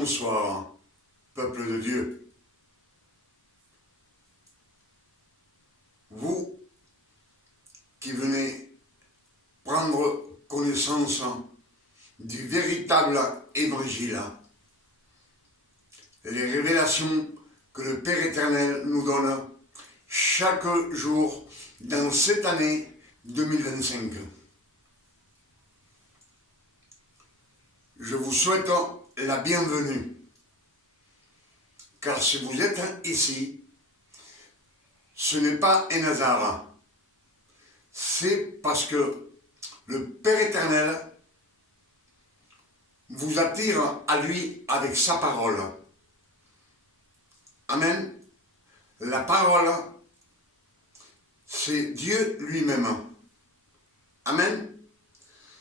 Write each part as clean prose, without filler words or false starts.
Bonsoir, peuple de Dieu. Vous qui venez prendre connaissance du véritable évangile, les révélations que le Père éternel nous donne chaque jour dans cette année 2025. Je vous souhaite la bienvenue, car si vous êtes ici, ce n'est pas un hasard, c'est parce que le Père éternel vous attire à lui avec sa parole. Amen. La parole, c'est Dieu lui-même. Amen.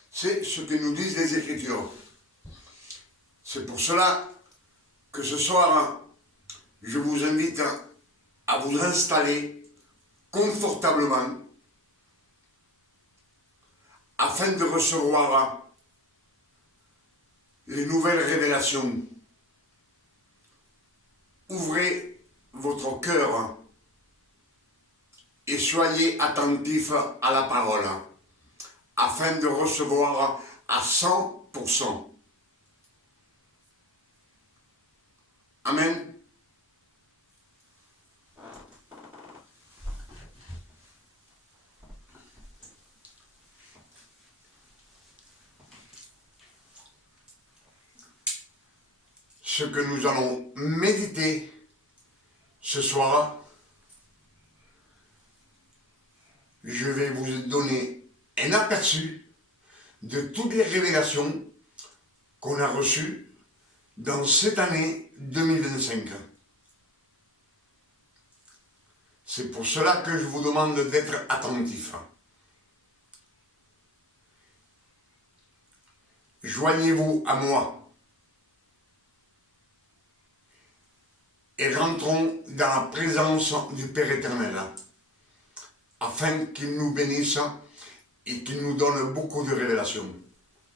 C'est ce que nous disent les Écritures. C'est pour cela que ce soir, je vous invite à vous installer confortablement afin de recevoir les nouvelles révélations. Ouvrez votre cœur et soyez attentifs à la parole afin de recevoir à 100%. Amen. Ce que nous allons méditer ce soir, je vais vous donner un aperçu de toutes les révélations qu'on a reçues dans cette année 2025. C'est pour cela que je vous demande d'être attentifs. Joignez-vous à moi et rentrons dans la présence du Père éternel, afin qu'il nous bénisse et qu'il nous donne beaucoup de révélations.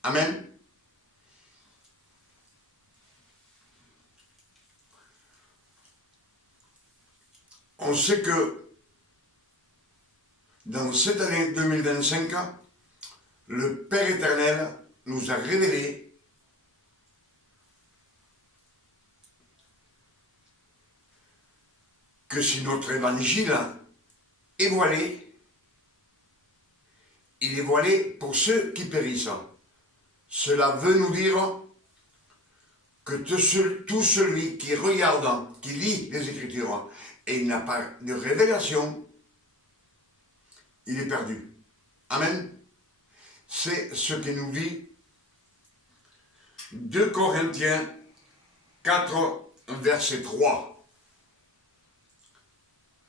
Amen. On sait que dans cette année 2025, le Père éternel nous a révélé que si notre évangile est voilé, il est voilé pour ceux qui périssent. Cela veut nous dire que tout celui qui regarde, qui lit les Écritures, et il n'a pas de révélation, il est perdu. Amen. C'est ce que nous dit 2 Corinthiens 4, verset 3.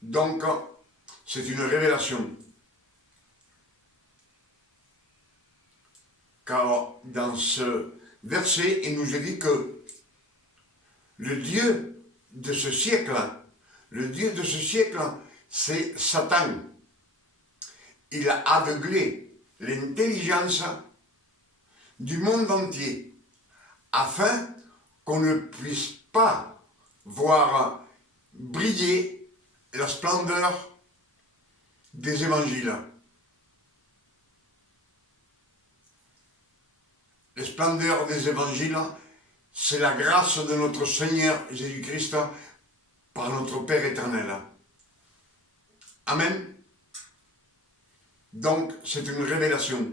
Donc, c'est une révélation. Car dans ce verset, il nous est dit que le Dieu de ce siècle, c'est Satan. Il a aveuglé l'intelligence du monde entier afin qu'on ne puisse pas voir briller la splendeur des évangiles. La splendeur des évangiles, c'est la grâce de notre Seigneur Jésus-Christ par notre Père éternel. Amen. Donc, c'est une révélation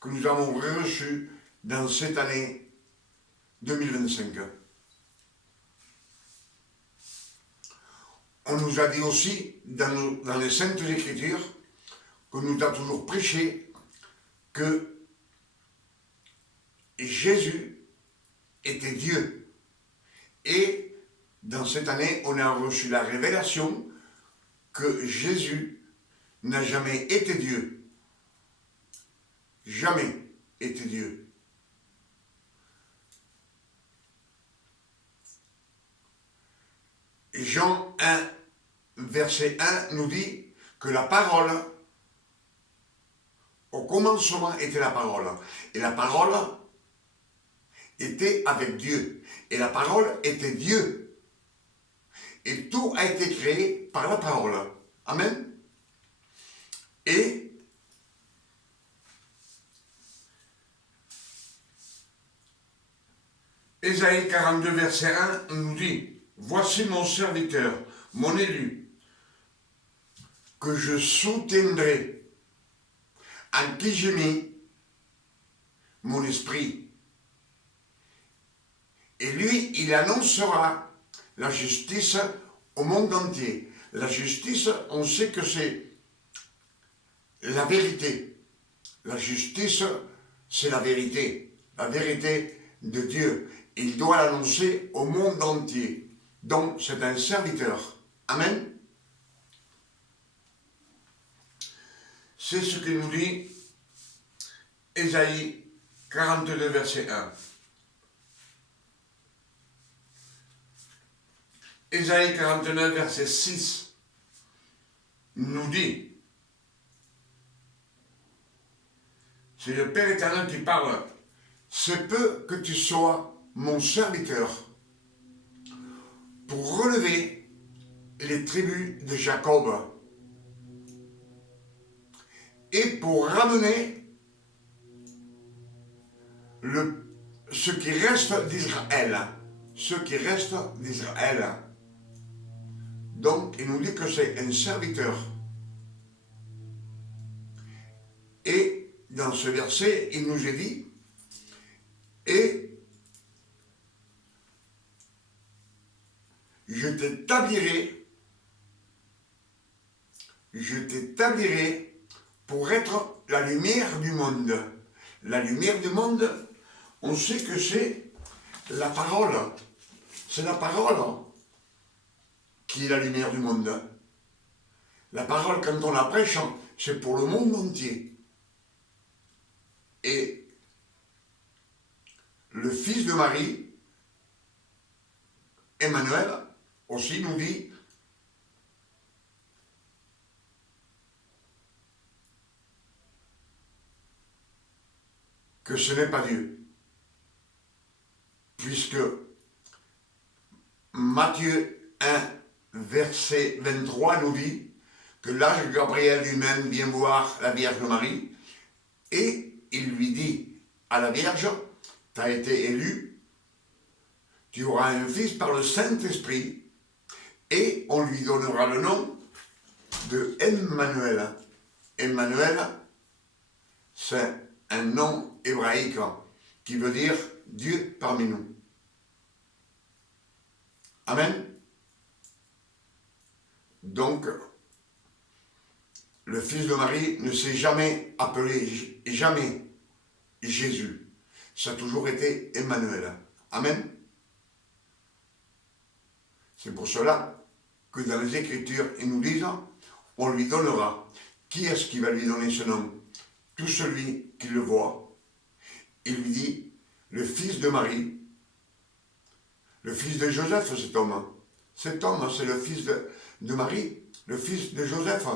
que nous avons reçue dans cette année 2025. On nous a dit aussi, dans les Saintes Écritures, qu'on nous a toujours prêché que Jésus était Dieu. Et dans cette année, on a reçu la révélation que Jésus n'a jamais été Dieu. Jamais été Dieu. Jean 1, verset 1 nous dit que la parole, au commencement était la parole. Et la parole était avec Dieu. Et la parole était Dieu. Et tout a été créé par la parole. Amen. Et Ésaïe 42, verset 1 nous dit, « Voici mon serviteur, mon élu, que je soutiendrai, en qui j'ai mis mon esprit. Et lui, il annoncera la justice au monde entier. » La justice, on sait que c'est la vérité. La justice, c'est la vérité de Dieu. Il doit l'annoncer au monde entier. Donc, c'est un serviteur. Amen. C'est ce que nous dit Ésaïe 42, verset 1. Ésaïe 49, verset 6 nous dit, c'est le Père éternel qui parle, « C'est peu que tu sois mon serviteur pour relever les tribus de Jacob et pour ramener ce qui reste d'Israël. » Ce qui reste d'Israël. Donc, il nous dit que c'est un serviteur. Et dans ce verset, il nous est dit, et je t'établirai pour être la lumière du monde. La lumière du monde, on sait que c'est la parole. C'est la parole qui est la lumière du monde. La parole, quand on la prêche, c'est pour le monde entier. Et le fils de Marie, Emmanuel, aussi nous dit que ce n'est pas Dieu. Puisque Matthieu 1, verset 23 nous dit que l'ange Gabriel lui-même vient voir la Vierge Marie et il lui dit à la Vierge, tu as été élue, tu auras un fils par le Saint-Esprit et on lui donnera le nom de Emmanuel. Emmanuel, c'est un nom hébraïque qui veut dire Dieu parmi nous. Amen. Donc, le fils de Marie ne s'est jamais appelé, jamais Jésus. Ça a toujours été Emmanuel. Amen. C'est pour cela que dans les Écritures, ils nous disent, on lui donnera. Qui est-ce qui va lui donner ce nom? Tout celui qui le voit. Il lui dit, le fils de Marie, le fils de Joseph, cet homme. Cet homme, c'est le fils de Marie, le fils de Joseph,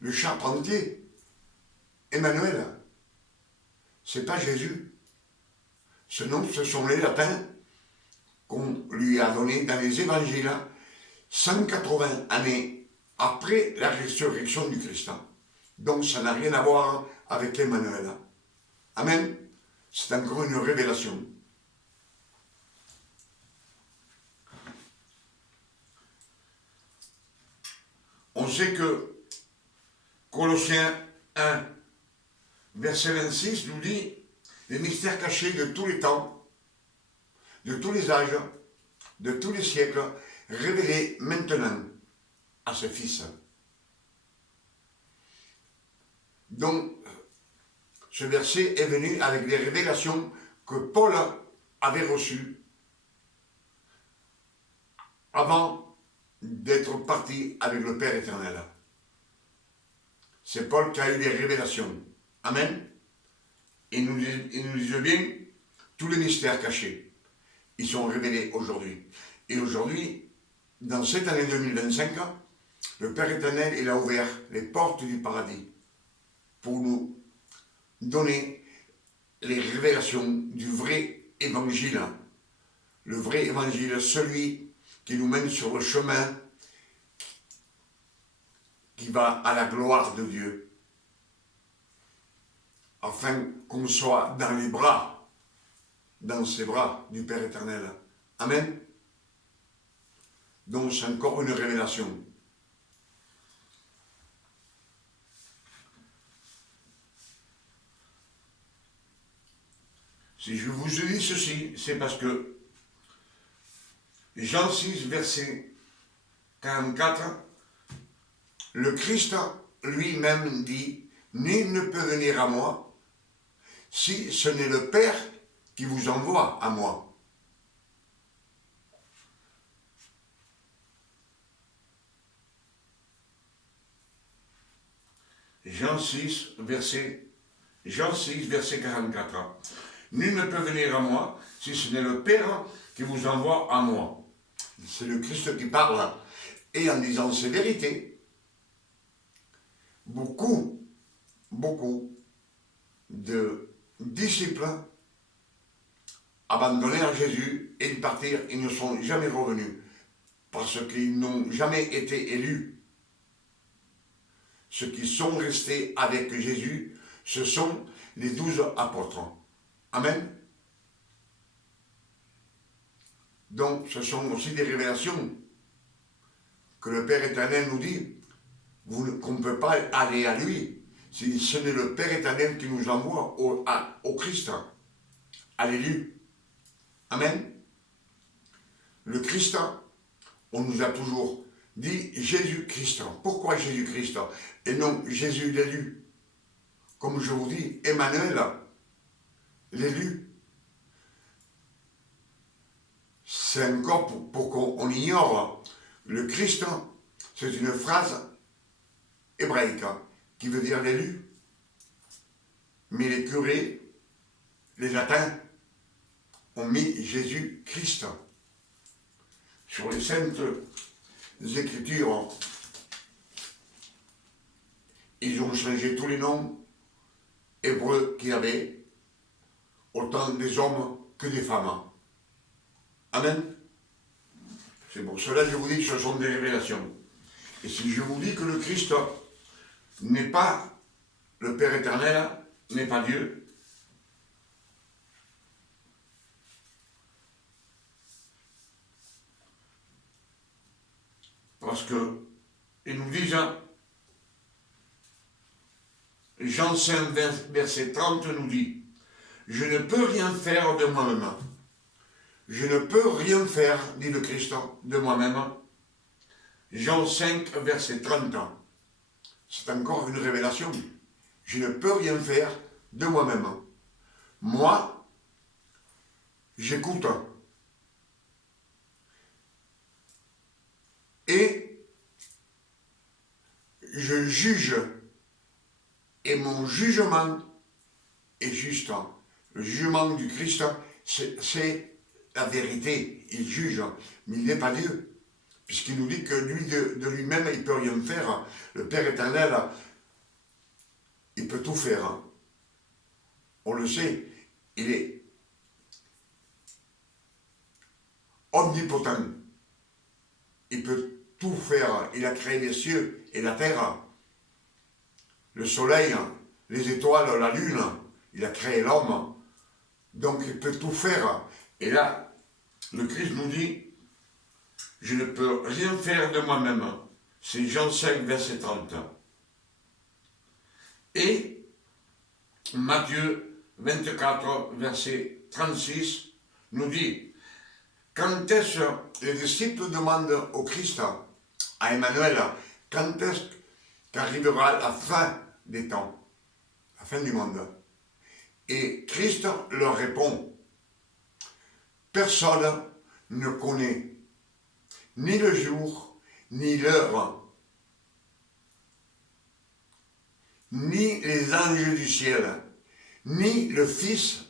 le charpentier, Emmanuel. C'est pas Jésus. Ce nom, ce sont les latins qu'on lui a donnés dans les évangiles 180 années après la résurrection du Christ. Donc ça n'a rien à voir avec Emmanuel. Amen. C'est encore une révélation. On sait que Colossiens 1, verset 26 nous dit les mystères cachés de tous les temps, de tous les âges, de tous les siècles, révélés maintenant à ce Fils. Donc, ce verset est venu avec des révélations que Paul avait reçues avant d'être parti avec le Père éternel. C'est Paul qui a eu des révélations. Amen. Il nous dit bien, tous les mystères cachés, ils sont révélés aujourd'hui. Et aujourd'hui, dans cette année 2025, le Père éternel, il a ouvert les portes du paradis pour nous donner les révélations du vrai évangile, le vrai évangile, celui qui nous mène sur le chemin qui va à la gloire de Dieu, afin qu'on soit dans les bras, dans ses bras du Père éternel. Amen. Donc c'est encore une révélation. Si je vous dis ceci, c'est parce que Jean 6, verset 44, le Christ lui-même dit, « Nul ne peut venir à moi si ce n'est le Père qui vous envoie à moi. » Jean 6, verset 44. Nul ne peut venir à moi si ce n'est le Père qui vous envoie à moi. C'est le Christ qui parle. Et en disant ces vérités, beaucoup de disciples abandonnèrent Jésus et ils partirent, ils ne sont jamais revenus parce qu'ils n'ont jamais été élus. Ceux qui sont restés avec Jésus, ce sont les 12 apôtres. Amen. Donc, ce sont aussi des révélations que le Père éternel nous dit, qu'on ne peut pas aller à lui, si ce n'est le Père éternel qui nous envoie au Christ, à l'élu. Amen. Le Christ, on nous a toujours dit Jésus-Christ. Pourquoi Jésus-Christ et non Jésus l'élu? Comme je vous dis, Emmanuel, l'élu. C'est encore pour qu'on ignore. Le Christ, c'est une phrase hébraïque qui veut dire l'élu. Mais les curés, les latins, ont mis Jésus-Christ. Sur les saintes Écritures, ils ont changé tous les noms hébreux qu'il y avait, autant des hommes que des femmes. Amen. C'est pour cela que je vous dis que ce sont des révélations. Et si je vous dis que le Christ n'est pas le Père éternel, n'est pas Dieu, parce que ils nous disent, Jean 5, verset 30 nous dit, « Je ne peux rien faire de moi-même. Je ne peux rien faire, dit le Christ, de moi-même. » Jean 5, verset 30. C'est encore une révélation. Je ne peux rien faire de moi-même. Moi, j'écoute. Et je juge. Et mon jugement est juste. Le jugement du Christ, c'est la vérité. Il juge, mais il n'est pas Dieu. Puisqu'il nous dit que lui, de lui-même, il ne peut rien faire. Le Père éternel, il peut tout faire. On le sait, il est omnipotent. Il peut tout faire. Il a créé les cieux et la terre, le soleil, les étoiles, la lune. Il a créé l'homme. Donc il peut tout faire. Et là, le Christ nous dit, je ne peux rien faire de moi-même. C'est Jean 5, verset 30. Et Matthieu 24, verset 36, nous dit, quand est-ce que les disciples demandent au Christ, à Emmanuel, quand est-ce qu'arrivera la fin des temps, la fin du monde? Et Christ leur répond, personne ne connaît ni le jour, ni l'heure, ni les anges du ciel, ni le Fils,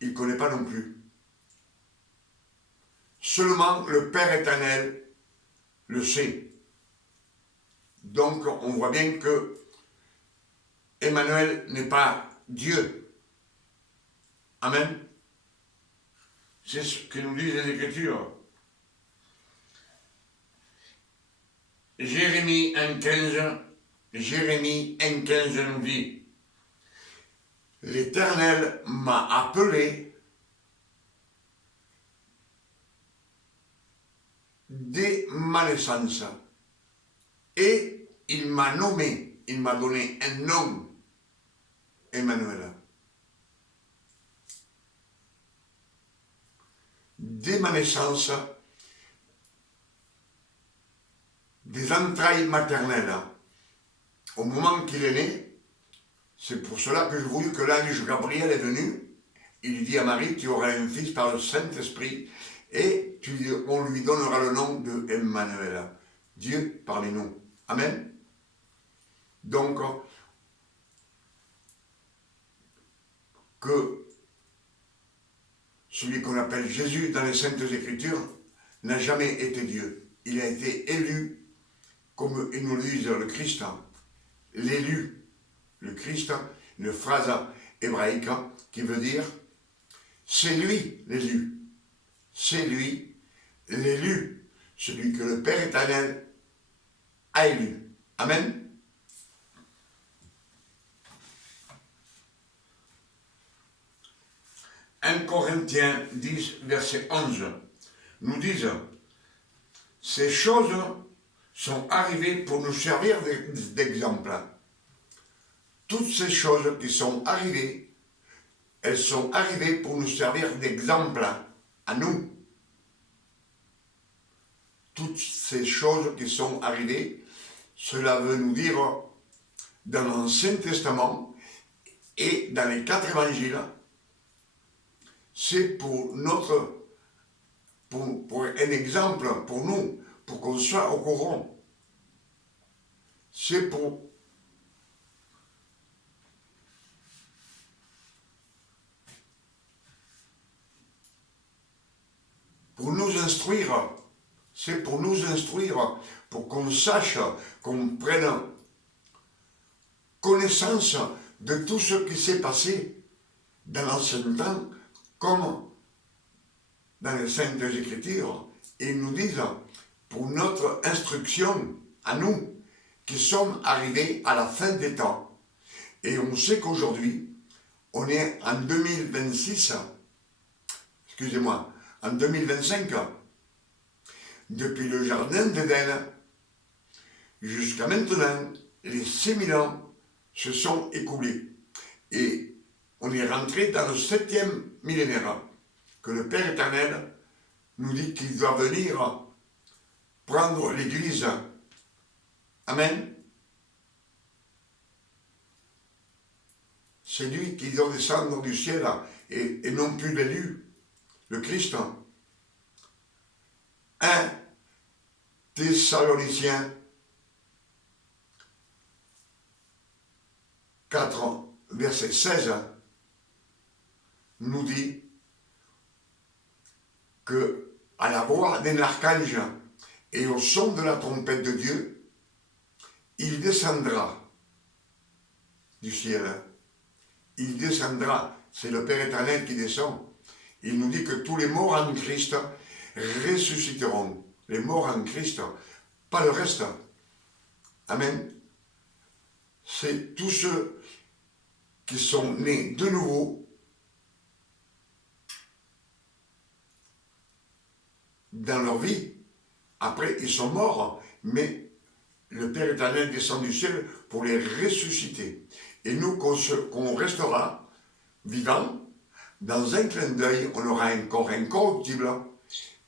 il ne connaît pas non plus. Seulement le Père éternel le sait. Donc on voit bien que Emmanuel n'est pas Dieu. Amen. C'est ce que nous disent les Écritures. Jérémie 1,15 nous dit: L'Éternel m'a appelé dès ma naissance et il m'a nommé, il m'a donné un nom, Emmanuel. Dès ma naissance, des entrailles maternelles, au moment qu'il est né, c'est pour cela que je voulais que l'ange Gabriel est venu. Il dit à Marie: tu auras un fils par le Saint-Esprit et on lui donnera le nom de Emmanuel, Dieu parmi nous. Amen. Donc, que celui qu'on appelle Jésus dans les Saintes Écritures n'a jamais été Dieu. Il a été élu, comme ils nous disent le Christ, l'élu. Le Christ, une phrase hébraïque qui veut dire c'est lui l'élu. C'est lui l'élu, celui que le Père éternel a élu. Amen. « 1 Corinthiens 10, verset 11 nous disent: ces choses sont arrivées pour nous servir d'exemple. Toutes ces choses qui sont arrivées, elles sont arrivées pour nous servir d'exemple à nous. Toutes ces choses qui sont arrivées, cela veut nous dire dans l'Ancien Testament et dans les 4 évangiles, c'est pour un exemple pour nous, pour qu'on soit au courant. C'est pour nous instruire. C'est pour nous instruire, pour qu'on sache, qu'on prenne connaissance de tout ce qui s'est passé dans l'ancien temps, comme dans les Saintes Écritures. Ils nous disent, pour notre instruction à nous, qui sommes arrivés à la fin des temps. Et on sait qu'aujourd'hui, on est en 2026, excusez-moi, en 2025, depuis le jardin d'Éden jusqu'à maintenant, les 6000 ans se sont écoulés. Et on est rentré dans le 7e millénaire, que le Père éternel nous dit qu'il doit venir prendre l'Église. Amen. C'est lui qui doit descendre du ciel et non plus l'élu, le Christ. 1 Thessaloniciens 4, verset 16 nous dit que à la voix d'un archange et au son de la trompette de Dieu, il descendra du ciel. Il descendra, c'est le Père éternel qui descend. Il nous dit que tous les morts en Christ ressusciteront. Les morts en Christ, pas le reste. Amen. C'est tous ceux qui sont nés de nouveau dans leur vie. Après, ils sont morts, mais le Père éternel descend du ciel pour les ressusciter. Et nous, qu'on restera vivants, dans un clin d'œil, on aura un corps incorruptible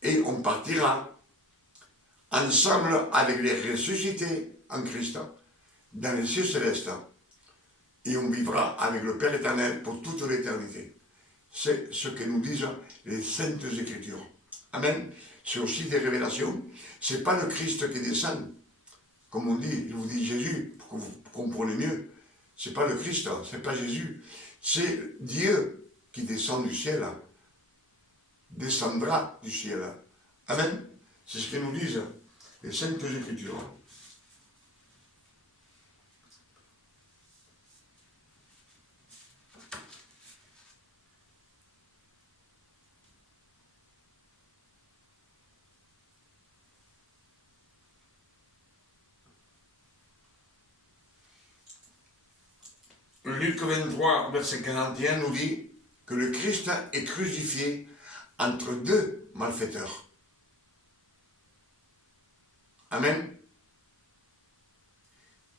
et on partira ensemble avec les ressuscités en Christ dans les cieux célestes. Et on vivra avec le Père éternel pour toute l'éternité. C'est ce que nous disent les Saintes Écritures. Amen. C'est aussi des révélations. C'est pas le Christ qui descend. Comme on dit, je vous dis Jésus, pour que vous compreniez mieux. C'est pas le Christ, c'est pas Jésus. C'est Dieu qui descend du ciel. Descendra du ciel. Amen. C'est ce que nous disent les Saintes Écritures. Luc 23, verset 41 nous dit que le Christ est crucifié entre deux malfaiteurs. Amen.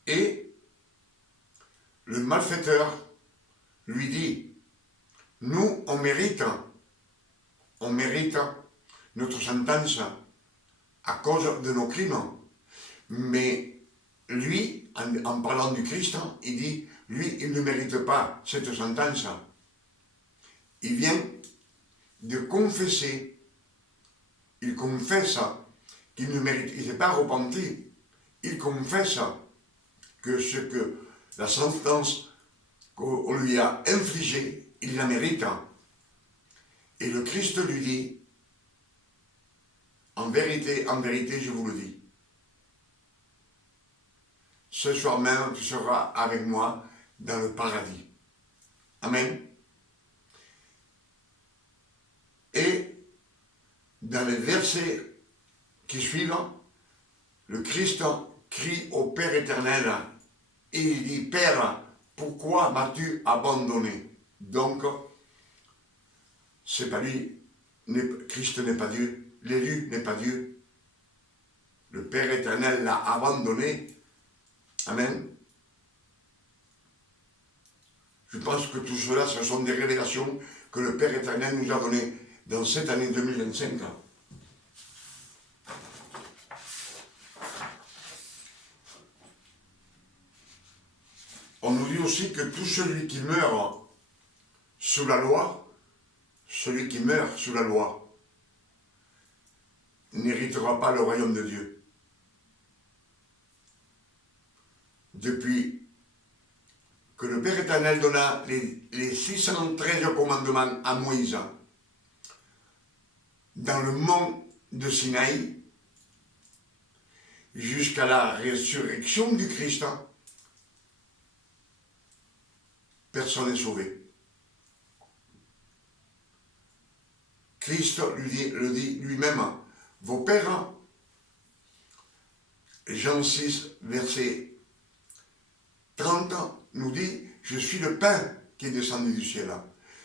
Et le malfaiteur lui dit, nous, on mérite notre sentence à cause de nos crimes. Mais lui, en parlant du Christ, il dit, lui, il ne mérite pas cette sentence. Il vient de confesser, il confesse qu'il ne mérite, il ne s'est pas repenti, il confesse que ce que la sentence qu'on lui a infligée, il la mérite. Et le Christ lui dit, en vérité, je vous le dis, ce soir même, tu seras avec moi dans le paradis. Amen. Et dans les versets qui suivent, le Christ crie au Père éternel et il dit, Père, pourquoi m'as-tu abandonné? Donc, c'est pas lui, Christ n'est pas Dieu, l'élu n'est pas Dieu. Le Père éternel l'a abandonné. Amen. Je pense que tout cela, ce sont des révélations que le Père éternel nous a données dans cette année 2025. On nous dit aussi que tout celui qui meurt sous la loi, n'héritera pas le royaume de Dieu. Depuis que le Père éternel donna les 613 commandements à Moïse dans le mont de Sinaï, jusqu'à la résurrection du Christ, personne n'est sauvé. Christ le dit lui-même, vos pères, Jean 6, verset 30, nous dit, je suis le pain qui est descendu du ciel.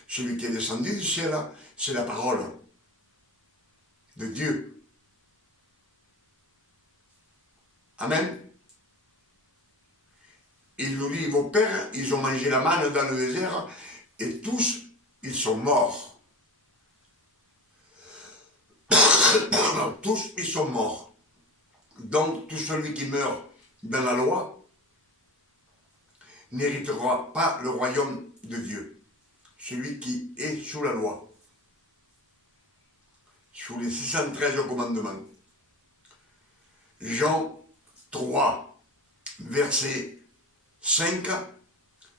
Celui qui est descendu du ciel, c'est la parole de Dieu. Amen. Il nous dit, vos pères, ils ont mangé la manne dans le désert, et tous, ils sont morts. Tous, ils sont morts. Donc, tout celui qui meurt dans la loi n'héritera pas le royaume de Dieu. Celui qui est sous la loi. Sous les 613 commandements. Jean 3, verset 5,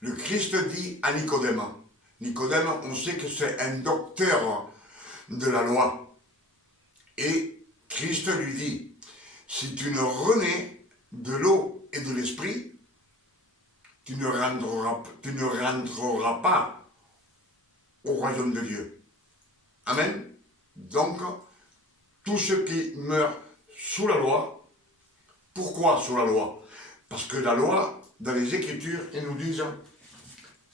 le Christ dit à Nicodème. Nicodème, on sait que c'est un docteur de la loi. Et Christ lui dit, si tu ne renais de l'eau et de l'esprit, tu ne rentreras pas au royaume de Dieu. Amen. Donc, tous ceux qui meurent sous la loi, pourquoi sous la loi? Parce que la loi, dans les Écritures, ils nous disent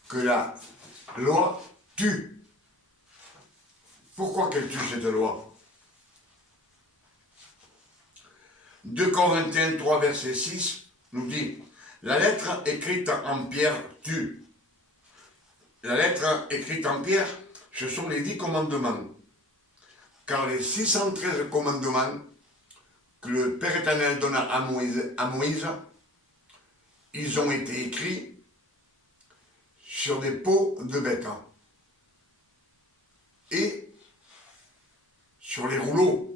que la loi tue. Pourquoi qu'elle tue cette loi? 2 Corinthiens 3, verset 6 nous dit, la lettre écrite en pierre tue. La lettre écrite en pierre, ce sont les 10 commandements. Car les 613 commandements que le Père éternel donna à Moïse, ils ont été écrits sur des peaux de bêtes et sur les rouleaux.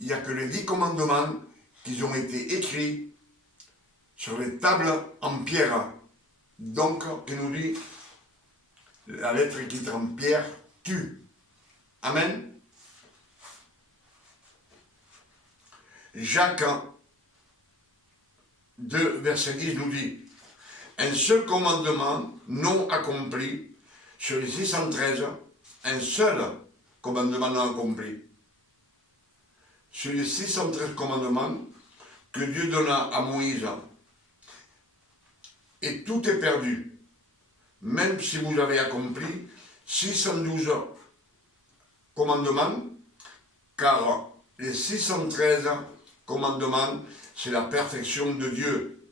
Il n'y a que les 10 commandements qui ont été écrits sur les tables en pierre. Donc, qui nous dit, la lettre écrite en pierre tue. Amen. Jacques 2, verset 10 nous dit, un seul commandement non accompli sur les 613, un seul commandement non accompli. Sur les 613 commandements que Dieu donna à Moïse et tout est perdu. Même si vous avez accompli 612 commandements, car les 613 commandements, c'est la perfection de Dieu.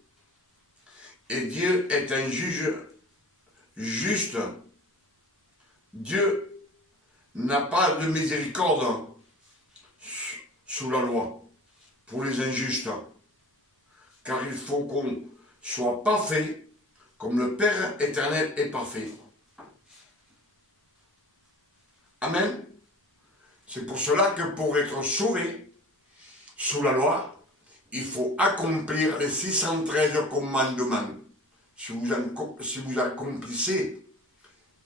Et Dieu est un juge juste. Dieu n'a pas de miséricorde sous la loi pour les injustes, car il faut qu'on soit parfait comme le Père éternel est parfait. Amen. C'est pour cela que pour être sauvé sous la loi, il faut accomplir les 613 commandements. Si vous accomplissez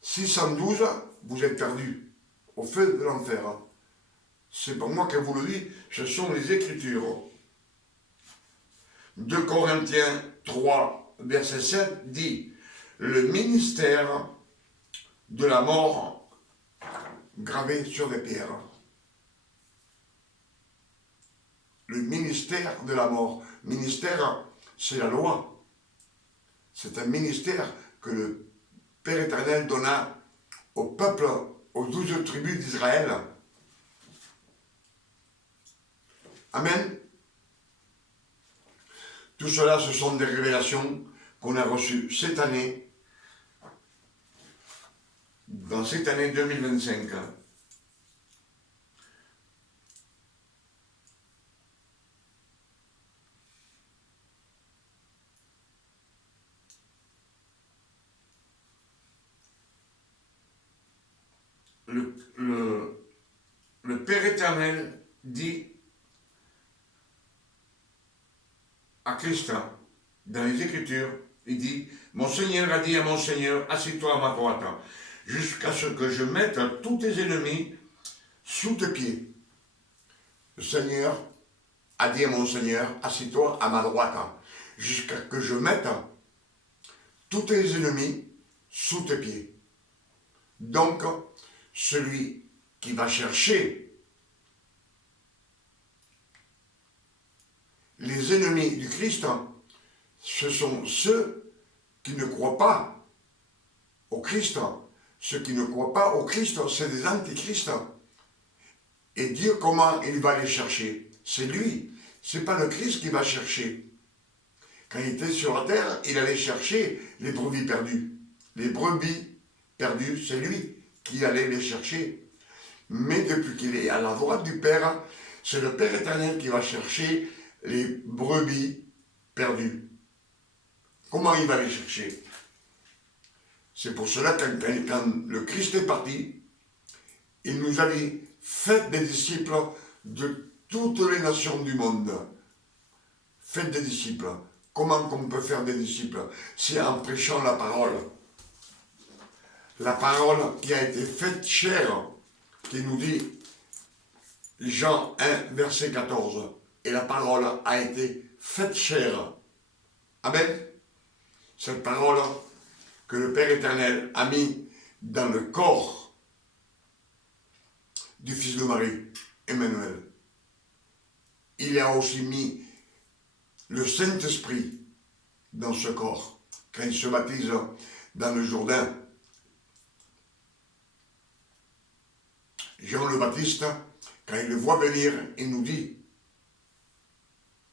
612, vous êtes perdu au feu de l'enfer. C'est pas moi qui vous le dis, ce sont les Écritures. 2 Corinthiens 3, verset 7 dit « Le ministère de la mort gravé sur des pierres. » Le ministère de la mort. Ministère, c'est la loi. C'est un ministère que le Père éternel donna au peuple, aux 12 tribus d'Israël. Amen. Tout cela, ce sont des révélations qu'on a reçues cette année, dans cette année 2025. Le Père éternel dit à Christ, dans les Écritures, il dit « Mon Seigneur a dit à mon Seigneur, assieds-toi à ma droite, jusqu'à ce que je mette tous tes ennemis sous tes pieds. » Le Seigneur a dit à mon Seigneur, assieds-toi à ma droite, jusqu'à ce que je mette tous tes ennemis sous tes pieds. Donc, celui qui va chercher les ennemis du Christ, ce sont ceux qui ne croient pas au Christ. Ceux qui ne croient pas au Christ, c'est des antichrists. Et Dieu, comment il va les chercher? C'est lui. C'est pas le Christ qui va chercher. Quand il était sur la terre, il allait chercher les brebis perdues. Les brebis perdues, c'est lui qui allait les chercher. Mais depuis qu'il est à la droite du Père, c'est le Père éternel qui va chercher les brebis perdues. Comment il va les chercher? C'est pour cela que quand le Christ est parti, il nous a dit, faites des disciples de toutes les nations du monde. Faites des disciples. Comment on peut faire des disciples? C'est en prêchant la parole. La parole qui a été faite chair, qui nous dit, Jean 1, verset 14, et la parole a été faite chair. Amen. Cette parole que le Père éternel a mis dans le corps du Fils de Marie, Emmanuel. Il a aussi mis le Saint-Esprit dans ce corps, quand il se baptise dans le Jourdain. Jean le Baptiste, quand il le voit venir, il nous dit,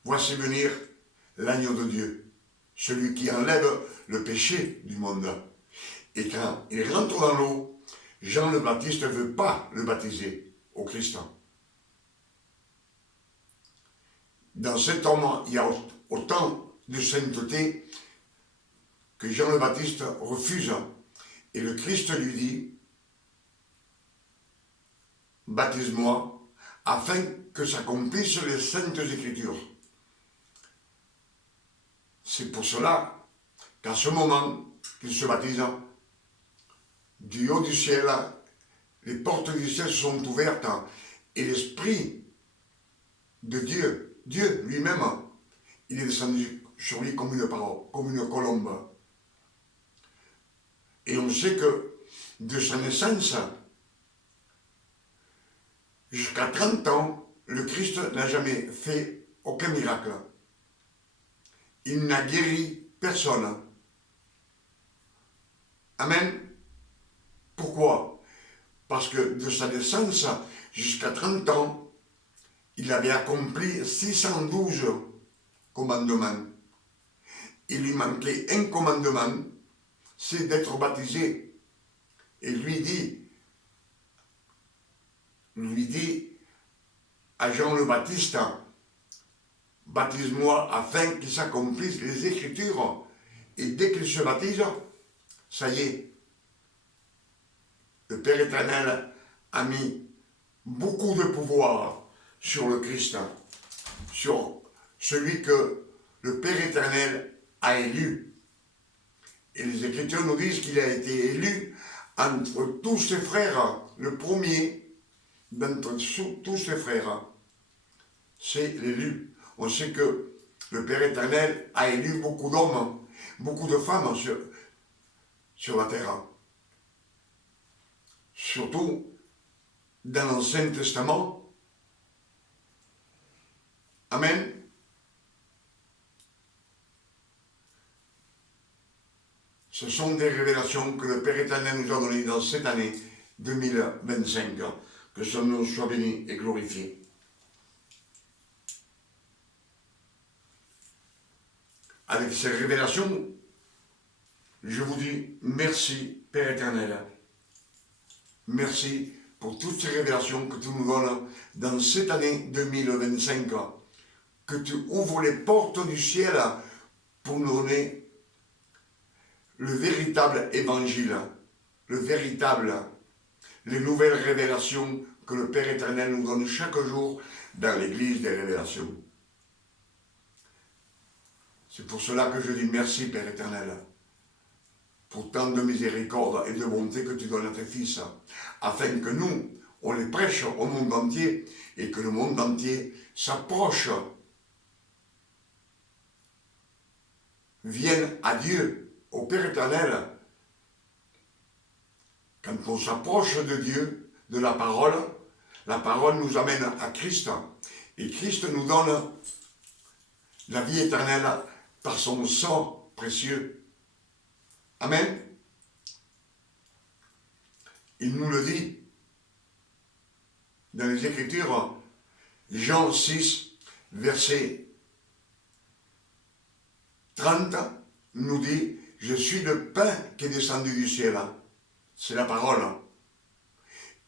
voici venir l'agneau de Dieu, celui qui enlève le péché du monde. Et quand il rentre dans l'eau, Jean le Baptiste ne veut pas le baptiser au Christ. Dans cet homme, il y a autant de sainteté que Jean le Baptiste refuse. Et le Christ lui dit, baptise-moi, afin que s'accomplissent les saintes écritures. C'est pour cela qu'à ce moment qu'il se baptise, du haut du ciel, les portes du ciel se sont ouvertes et l'Esprit de Dieu, Dieu lui-même, il est descendu sur lui comme une parole, comme une colombe. Et on sait que de sa naissance jusqu'à 30 ans, le Christ n'a jamais fait aucun miracle. Il n'a guéri personne. Amen. Pourquoi? Parce que de sa naissance jusqu'à 30 ans, il avait accompli 612 commandements. Il lui manquait un commandement, c'est d'être baptisé. Et lui dit à Jean le Baptiste, baptise-moi afin qu'il s'accomplisse les Écritures. Et dès qu'il se baptise, ça y est, le Père éternel a mis beaucoup de pouvoir sur le Christ, sur celui que le Père éternel a élu. Et les Écritures nous disent qu'il a été élu entre tous ses frères. Le premier d'entre tous ses frères, c'est l'élu. On sait que le Père éternel a élu beaucoup d'hommes, beaucoup de femmes sur la terre. Surtout dans l'Ancien Testament. Amen. Ce sont des révélations que le Père éternel nous a données dans cette année 2025. Que son nom soit béni et glorifié. Avec ces révélations, je vous dis merci, Père éternel. Merci pour toutes ces révélations que tu nous donnes dans cette année 2025. Que tu ouvres les portes du ciel pour nous donner le véritable évangile, les nouvelles révélations que le Père éternel nous donne chaque jour dans l'église des révélations. C'est pour cela que je dis merci, Père éternel, pour tant de miséricorde et de bonté que tu donnes à tes fils, afin que nous, on les prêche au monde entier et que le monde entier s'approche, vienne à Dieu, au Père éternel. Quand on s'approche de Dieu, de la parole nous amène à Christ. Et Christ nous donne la vie éternelle par son sang précieux. Amen. Il nous le dit dans les Écritures, Jean 6, verset 30, nous dit « Je suis le pain qui est descendu du ciel ». C'est la parole.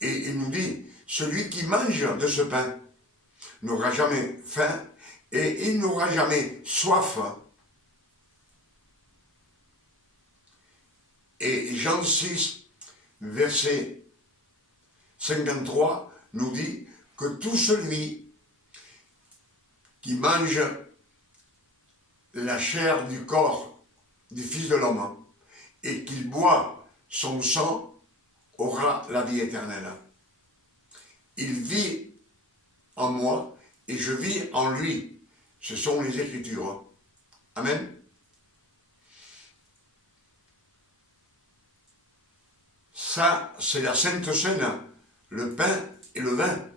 Et il nous dit « Celui qui mange de ce pain n'aura jamais faim et il n'aura jamais soif ». Et Jean 6, verset 53, nous dit que tout celui qui mange la chair du corps du Fils de l'homme et qu'il boit son sang aura la vie éternelle. Il vit en moi et je vis en lui. Ce sont les Écritures. Amen. Ça, c'est la Sainte Seine, le pain et le vin.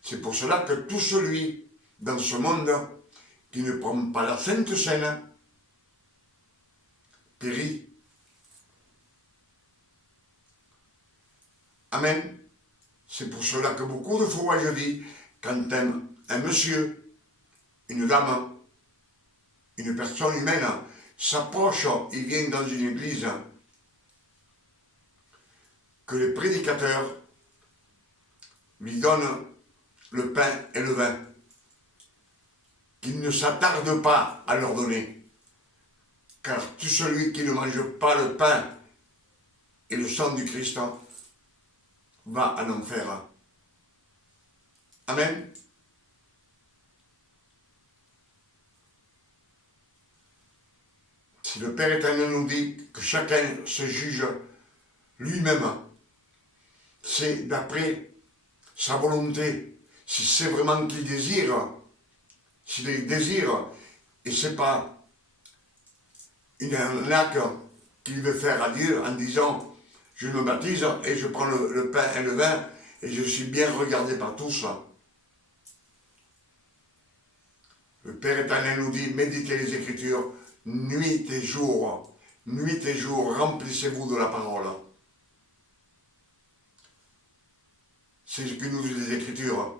C'est pour cela que tout celui dans ce monde qui ne prend pas la Sainte Seine périt. Amen. C'est pour cela que beaucoup de fois je dis, quand un monsieur, une dame, une personne humaine s'approche, il vient dans une église, que les prédicateurs lui donnent le pain et le vin, qu'il ne s'attarde pas à leur donner, car tout celui qui ne mange pas le pain et le sang du Christ va en enfer. Amen. Si le Père éternel nous dit que chacun se juge lui-même, c'est d'après sa volonté, si c'est vraiment qu'il désire, s'il désire, et c'est pas une arnaque qu'il veut faire à Dieu en disant je me baptise et je prends le pain et le vin et je suis bien regardé par tous. Le Père éternel nous dit méditez les Écritures nuit et jour, nuit et jour, remplissez-vous de la parole. C'est ce que nous disent les Écritures.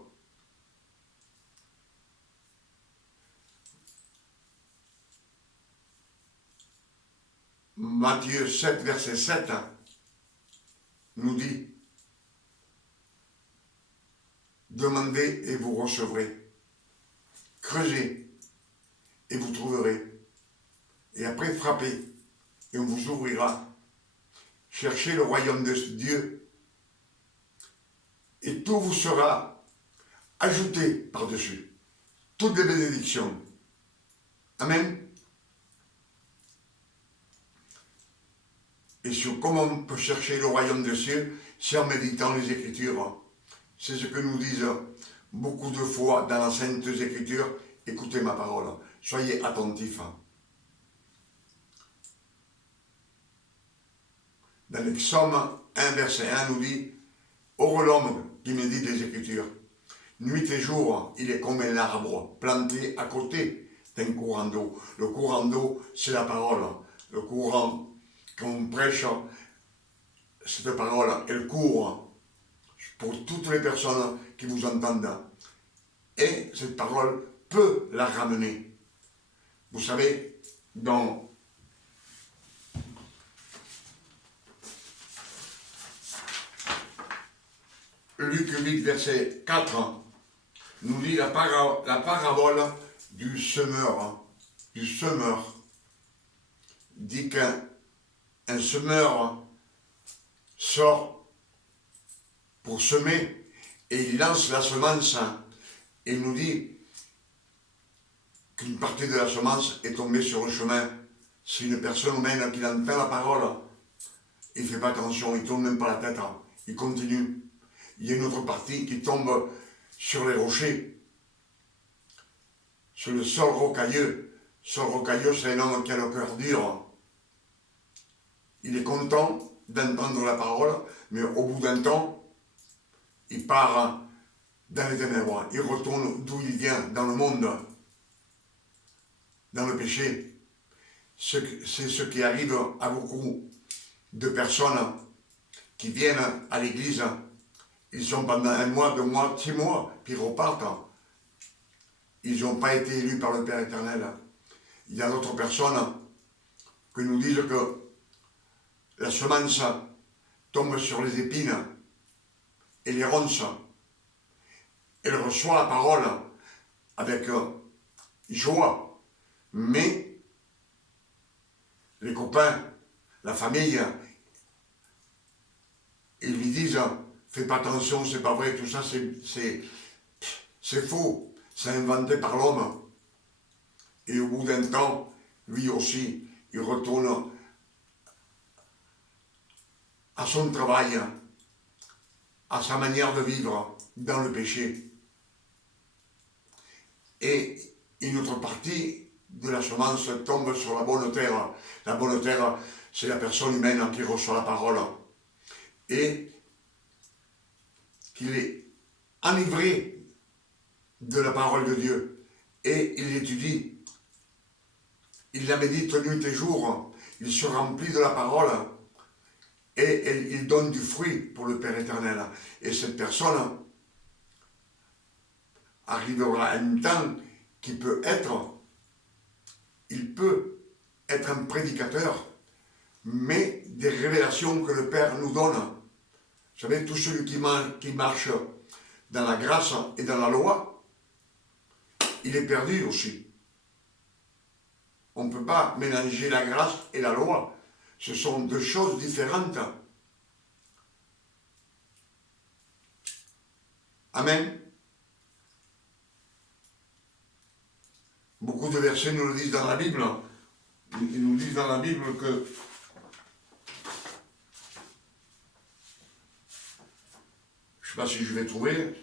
Matthieu 7, verset 7 nous dit, demandez et vous recevrez. Creusez et vous trouverez. Et après, frappez et on vous ouvrira. Cherchez le royaume de Dieu et tout vous sera ajouté par-dessus. Toutes les bénédictions. Amen. Et sur comment on peut chercher le royaume des cieux, c'est en méditant les Écritures. C'est ce que nous disent beaucoup de fois dans la Sainte Écriture. Écoutez ma parole, soyez attentifs. Dans le psaume 1, verset 1, nous dit « Heureux l'homme qui médite les Écritures. Nuit et jour, il est comme un arbre planté à côté d'un courant d'eau. » Le courant d'eau, c'est la parole. Le courant, quand on prêche, cette parole, elle court pour toutes les personnes qui vous entendent. Et cette parole peut la ramener. Vous savez, dans Luc 8, verset 4, nous dit la parabole du semeur. Du semeur dit qu'un semeur sort pour semer et il lance la semence. Et il nous dit qu'une partie de la semence est tombée sur le chemin. C'est une personne humaine qui entend la parole. Il ne fait pas attention, il ne tourne même pas la tête, il continue. Il y a une autre partie qui tombe sur les rochers, sur le sol rocailleux. Sol rocailleux, c'est un homme qui a le cœur dur. Il est content d'entendre la parole, mais au bout d'un temps, il part dans les ténèbres. Il retourne d'où il vient, dans le monde, dans le péché. C'est ce qui arrive à beaucoup de personnes qui viennent à l'église. Ils sont pendant 1 mois, 2 mois, 6 mois, puis ils repartent. Ils n'ont pas été élus par le Père éternel. Il y a d'autres personnes qui nous disent que la semence tombe sur les épines et les ronces. Elle reçoit la parole avec joie, mais les copains, la famille, ils lui disent « Fais pas attention, c'est pas vrai, tout ça c'est faux, c'est inventé par l'homme. » Et au bout d'un temps, lui aussi, il retourne à son travail, à sa manière de vivre dans le péché. Et une autre partie de la semence tombe sur la bonne terre. La bonne terre, c'est la personne humaine qui reçoit la parole et qu'il est enivré de la parole de Dieu. Et il l'étudie, il la médite nuit et jour, il se remplit de la parole et il donne du fruit pour le Père éternel. Et cette personne arrivera à un temps il peut être un prédicateur, mais des révélations que le Père nous donne. Vous savez, tout celui qui marche dans la grâce et dans la loi, il est perdu aussi. On ne peut pas mélanger la grâce et la loi. Ce sont deux choses différentes. Amen. Beaucoup de versets nous le disent dans la Bible. Ils nous disent dans la Bible que je ne sais pas si je vais trouver.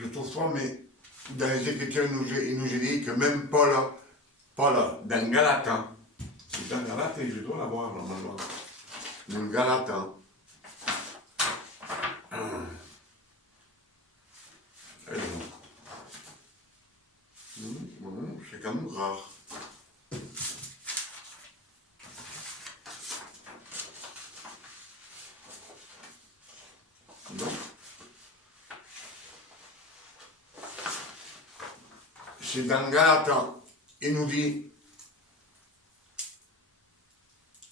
je trouve pas, mais dans les Écritures, il nous est dit que même Paul, dans Galate, c'est dans Galate et je dois l'avoir normalement. Dans Galate, c'est quand même rare. Non. C'est dans Galate, il nous dit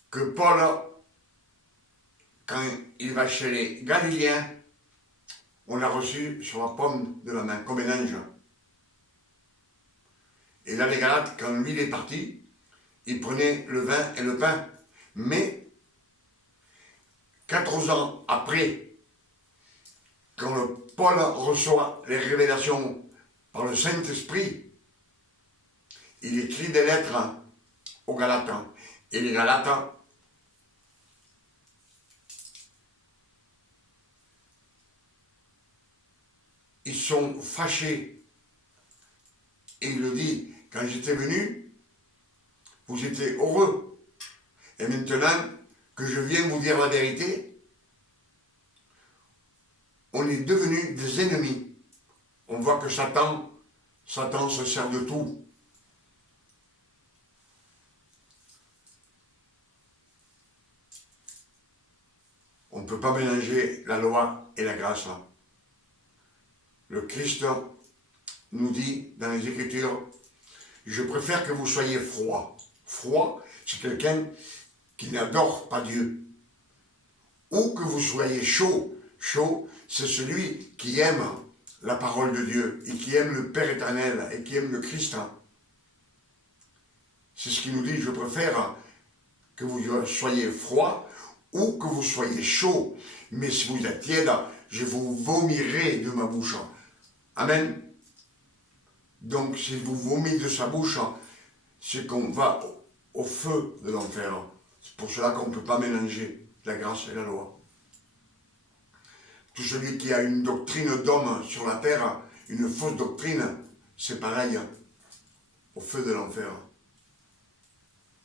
que Paul, quand il va chez les Galiléens, on l'a reçu sur la paume de la main, comme un ange. Et là, les Galates, quand lui il est parti, il prenait le vin et le pain. Mais, 14 ans après, quand le Paul reçoit les révélations par le Saint-Esprit, il écrit des lettres aux Galates. Et les Galates, ils sont fâchés. Et il le dit, quand j'étais venu, vous étiez heureux. Et maintenant que je viens vous dire la vérité, on est devenus des ennemis. On voit que Satan se sert de tout. On ne peut pas mélanger la loi et la grâce. Le Christ nous dit dans les Écritures, je préfère que vous soyez froid. Froid, c'est quelqu'un qui n'adore pas Dieu. Ou que vous soyez chaud. Chaud, c'est celui qui aime la parole de Dieu et qui aime le Père éternel et qui aime le Christ. C'est ce qu'il nous dit, je préfère que vous soyez froid ou que vous soyez chaud. Mais si vous êtes tiède, je vous vomirai de ma bouche. Amen. Donc, si vous vomissez de sa bouche, c'est qu'on va au feu de l'enfer. C'est pour cela qu'on ne peut pas mélanger la grâce et la loi. Tout celui qui a une doctrine d'homme sur la terre, une fausse doctrine, c'est pareil, au feu de l'enfer.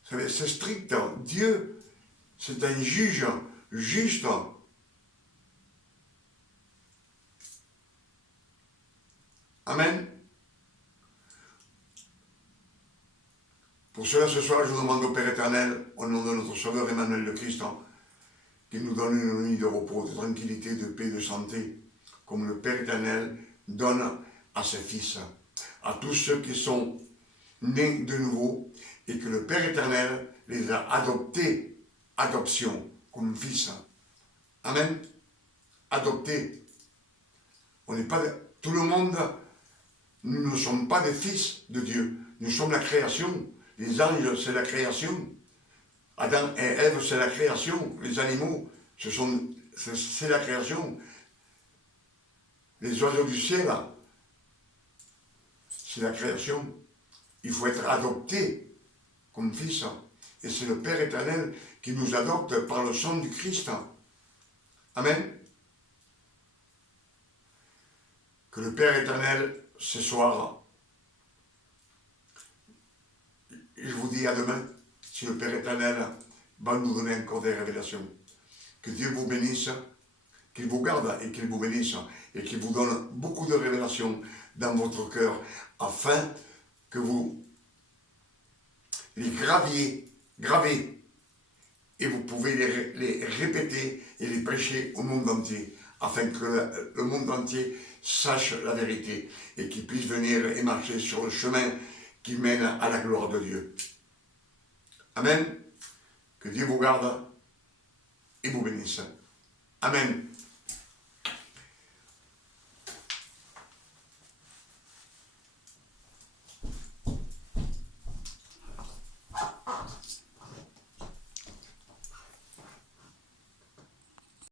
Vous savez, c'est strict. Dieu, c'est un juge juste. Amen. Pour cela, ce soir, je demande au Père éternel, au nom de notre Sauveur Emmanuel le Christ, qu'il nous donne une nuit de repos, de tranquillité, de paix, de santé, comme le Père éternel donne à ses fils, à tous ceux qui sont nés de nouveau, et que le Père éternel les a adoptés, adoption, comme fils. Amen. Adoptés. On n'est pas tout le monde, nous ne sommes pas des fils de Dieu, nous sommes la création. Les anges, c'est la création. Adam et Ève, c'est la création. Les animaux, c'est la création. Les oiseaux du ciel, c'est la création. Il faut être adopté comme fils. Et c'est le Père éternel qui nous adopte par le sang du Christ. Amen. Que le Père éternel, ce soir, je vous dis à demain, si le Père éternel va nous donner encore des révélations. Que Dieu vous bénisse, qu'il vous garde et qu'il vous bénisse, et qu'il vous donne beaucoup de révélations dans votre cœur, afin que vous les gravez, et vous pouvez les répéter et les prêcher au monde entier, afin que le monde entier sache la vérité, et qu'il puisse venir et marcher sur le chemin qui mène à la gloire de Dieu. Amen. Que Dieu vous garde et vous bénisse. Amen.